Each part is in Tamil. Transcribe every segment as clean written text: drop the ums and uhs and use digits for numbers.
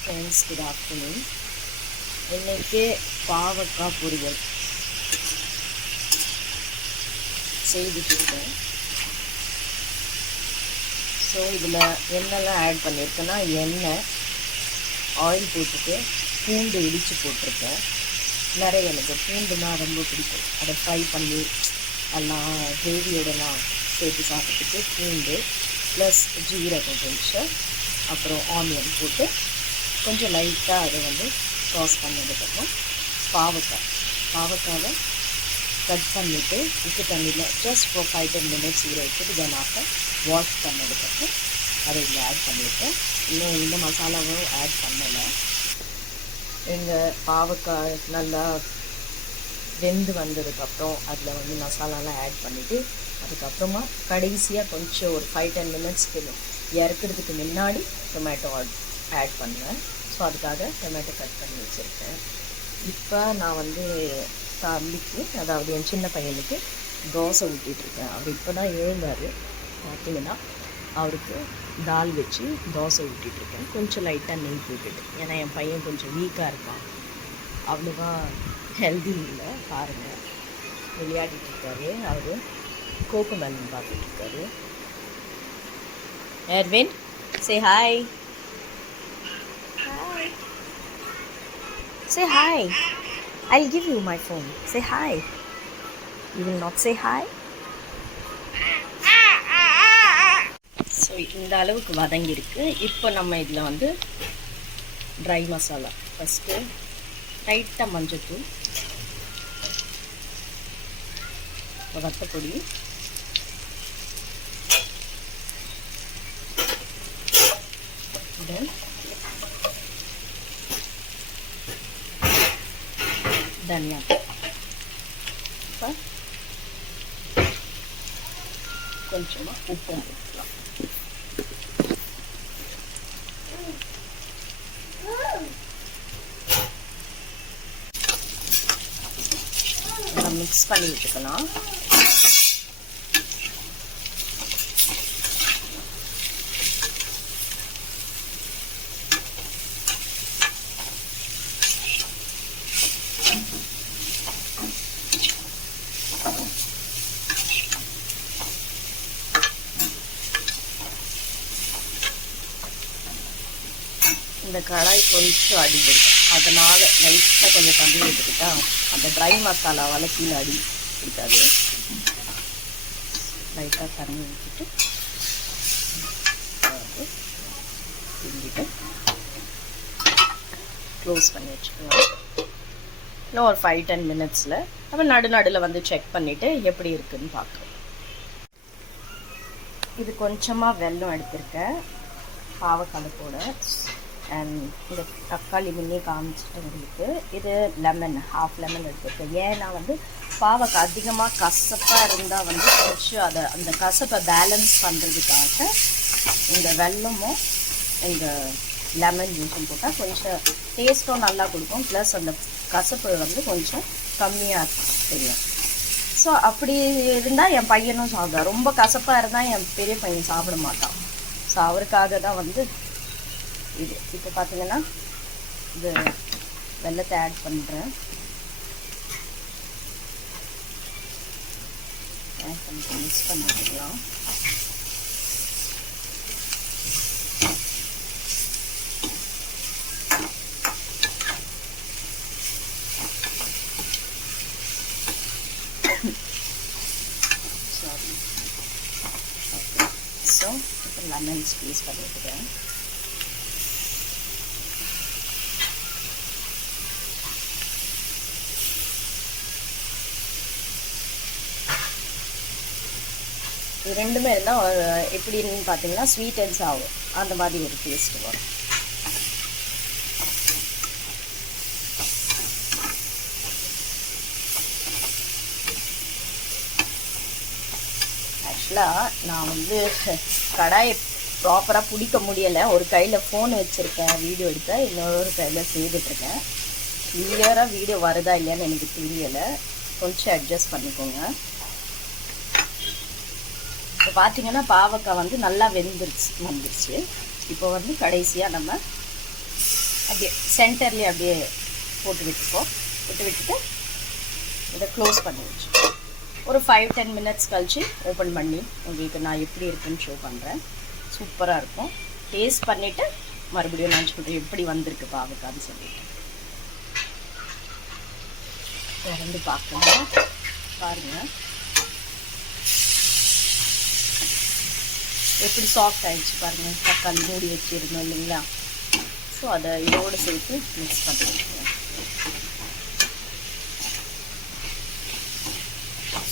Friends, good afternoon. இன்றைக்கி பாவக்காய் பொரியல் செய்துட்டுருக்கேன். ஸோ இதில் என்னெல்லாம் ஆட் பண்ணியிருக்கேன்னா, எண்ணெய், ஆயில் போட்டுட்டு பூண்டு இடித்து போட்டிருக்கேன். நிறைய எனக்கு பூண்டுனா ரொம்ப பிடிக்கும். அதை ஃப்ரை பண்ணி எல்லாம் கிரேவியோடலாம் சேர்த்து சாப்பிட்டுட்டு பூண்டு ப்ளஸ் ஜீரகம் கொஞ்சம், அப்புறம் ஆனியன் போட்டு கொஞ்சம் லைட்டாக அதை வந்து டாஸ் பண்ணதுக்கப்புறம் பாவக்காவை கட் பண்ணிவிட்டு உப்பு தண்ணியில் ஜஸ்ட் ஃபார் 5-10 மினிட்ஸ் ஊற வச்சுட்டு தென் ஆஃப்டர் வாஷ் பண்ணதுக்கப்புறம் அதை இதில் ஆட் பண்ணிவிட்டேன். இன்னும் எந்த மசாலாவும் ஆட் பண்ணலை. எங்கள் பாவக்காய் நல்லா வெந்து வந்ததுக்கப்புறம் அதில் வந்து மசாலாலாம் ஆட் பண்ணிவிட்டு அதுக்கப்புறமா கடைசியாக கொஞ்சம் ஒரு 5-10 மினிட்ஸ்க்கு இறக்கிறதுக்கு முன்னாடி டொமேட்டோ ஆட் பண்ணுவேன். ஸோ அதுக்காக டொமேட்டோ கட் பண்ணி வச்சுருக்கேன். இப்போ நான் வந்து தம்பிக்கு, அதாவது என் சின்ன பையனுக்கு தோசை ஊட்டிகிட்ருக்கேன். அவர் இப்போ தான் எழுந்தார். பார்த்தீங்கன்னா அவருக்கு தால் வச்சு தோசை ஊட்டிகிட்ருக்கேன். கொஞ்சம் லைட்டாக நெய் போட்டுட்டு, ஏன்னா என் பையன் கொஞ்சம் வீக்காக இருக்கான், அவ்வளோவா ஹெல்தி இல்லை. பாருங்கள், விளையாடிட்டுருக்காரு. அவர் கோகோ மேலன் பார்த்துட்ருக்காரு. Erwin, say hi. Hi. Say hi. I'll give you my phone. Say hi. You will not say hi? So இந்த அளவுக்கு வதங்கியிருக்கு. இப்போ நம்ம இதில் வந்து ட்ரை மசாலா, ஃபஸ்ட்டு லைட்டாக மஞ்சத்தூள், வத்தப்பொடி, தென் தனியா, இப்போ கொஞ்சமாக உப்பும் போட்டுக்கலாம். நம்ம மிக்ஸ் பண்ணி விட்டுக்கலாம். இந்த கடாய் கொஞ்சம் அடி பிடிக்கும், அதனால் லைட்டாக கொஞ்சம் தண்ணி விட்டுக்கிட்டா அந்த ட்ரை மசாலாவால் கீழே அடி பிடிக்காது. லைட்டாக தண்ணி ஊற்றிட்டு கிண்டிட்டு க்ளோஸ் பண்ணி வச்சுக்கலாம். இன்னும் ஒரு 5-10 மினிட்ஸில் நம்ம நடுநடுவில் வந்து செக் பண்ணிவிட்டு எப்படி இருக்குதுன்னு பார்க்கலாம். இது கொஞ்சமாக வெல்லம் எடுத்திருக்கேன் பாவக்காய் அண்ட் இந்த தக்காளி முன்னே காமிச்சிட்டு உங்களுக்கு. இது லெமன், ஹாஃப் லெமன் எடுத்துருக்கேன். ஏன்னா வந்து பாவக்காய் அதிகமாக கசப்பாக இருந்தால் வந்து கொஞ்சம் அதை அந்த கசப்பை பேலன்ஸ் பண்ணுறதுக்காக இந்த வெல்லமும் இந்த லெமன் ஜூஸும் போட்டால் கொஞ்சம் டேஸ்ட்டும் நல்லா கொடுக்கும். ப்ளஸ் அந்த கசப்பு வந்து கொஞ்சம் கம்மியாக தெரியும். ஸோ அப்படி இருந்தால் என் பையனும் சாப்பிடுவான். ரொம்ப கசப்பாக இருந்தால் என் பெரிய பையன் சாப்பிட மாட்டான். ஸோ அவருக்காக தான் வந்து இது. இப்போ பார்த்தீங்கன்னா இது வெல்லத்தை ஆட் பண்ணுறேன். ஆட் பண்ணிட்டு மிக்ஸ் பண்ணி வச்சுக்கலாம். சாரி. ஓகே, ஸோ இப்போ லெமன் ஸ்க்வீஸ் பண்ணிட்டுருக்கேன். இது ரெண்டுமே இருந்தால் எப்படின்னு பார்த்தீங்கன்னா ஸ்வீட் அண்ட் சாவர் அந்த மாதிரி ஒரு டேஸ்ட் வரும். ஆக்சுவலாக நான் வந்து கடாயை ப்ராப்பராக பிடிக்க முடியலை. ஒரு கையில் ஃபோன் வச்சுருக்கேன் வீடியோ எடுக்க, இன்னொரு கையில் செய்துட்ருக்கேன். கிளியராக வீடியோ வருதா இல்லையான்னு எனக்கு தெரியலை, கொஞ்சம் அட்ஜஸ்ட் பண்ணிக்கோங்க. இப்போ பார்த்தீங்கன்னா பாவக்காய் வந்து நல்லா வந்துருச்சு. இப்போ வந்து கடைசியாக நம்ம அப்படியே சென்டர்லேயே அப்படியே போட்டு விட்டுட்டு இதை க்ளோஸ் பண்ணி வச்சு ஒரு 5-10 மினிட்ஸ் கழிச்சு ஓப்பன் பண்ணி உங்களுக்கு நான் எப்படி இருக்குன்னு ஷோ பண்ணுறேன். சூப்பராக இருக்கும். டேஸ்ட் பண்ணிவிட்டு மறுபடியும் நான் சொல்கிறேன் எப்படி வந்திருக்கு பாவக்கான்னு சொல்லிட்டு. திறந்து பார்க்கணும், பாருங்கள் எப்படி சாஃப்ட் ஆகிடுச்சு பாருங்கள். தக்காளி மூடி வச்சுருந்தோம் இல்லைங்களா, ஸோ அதை இதோடு சேர்த்து மிக்ஸ் பண்ணிடுங்க.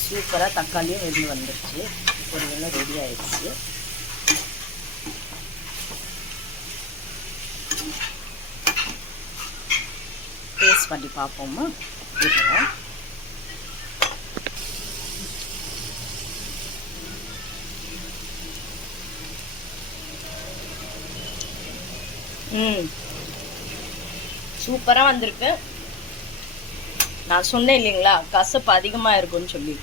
சூப்பராக தக்காளியும் ரெடி வந்துடுச்சு, பொரியலும் ரெடி ஆயிடுச்சு. டேஸ்ட் பண்ணி பார்ப்போமா? சூப்பராக வந்திருக்கு. நான் சொன்னேன் இல்லைங்களா கசப்பு அதிகமாக இருக்குன்னு சொல்லி.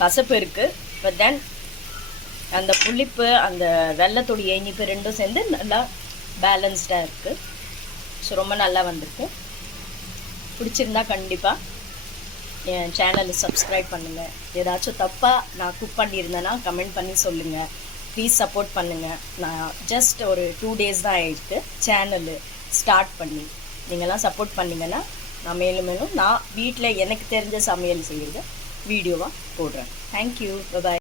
கசப்பு இருக்குது, பட் தென் அந்த புளிப்பு அந்த வெள்ளத்தோடைய இனிப்பு ரெண்டும் சேர்ந்து நல்லா பேலன்ஸ்டாக இருக்குது. ஸோ ரொம்ப நல்லா வந்திருக்கு. பிடிச்சிருந்தா கண்டிப்பாக என் சேனலை சப்ஸ்கிரைப் பண்ணுங்கள். ஏதாச்சும் தப்பாக நான் குக் பண்ணியிருந்தேன்னா கமெண்ட் பண்ணி சொல்லுங்கள். ப்ளீஸ் சப்போர்ட் பண்ணுங்கள். நான் ஜஸ்ட் ஒரு 2 days தான் ஆகிடுது சேனலு ஸ்டார்ட் பண்ணி. நீங்கள்லாம் சப்போர்ட் பண்ணிங்கன்னா நான் மேலும் நான் வீட்டில் எனக்கு தெரிஞ்ச சமையல் செய்கிறது வீடியோவாக போடுறேன். Thank you, by.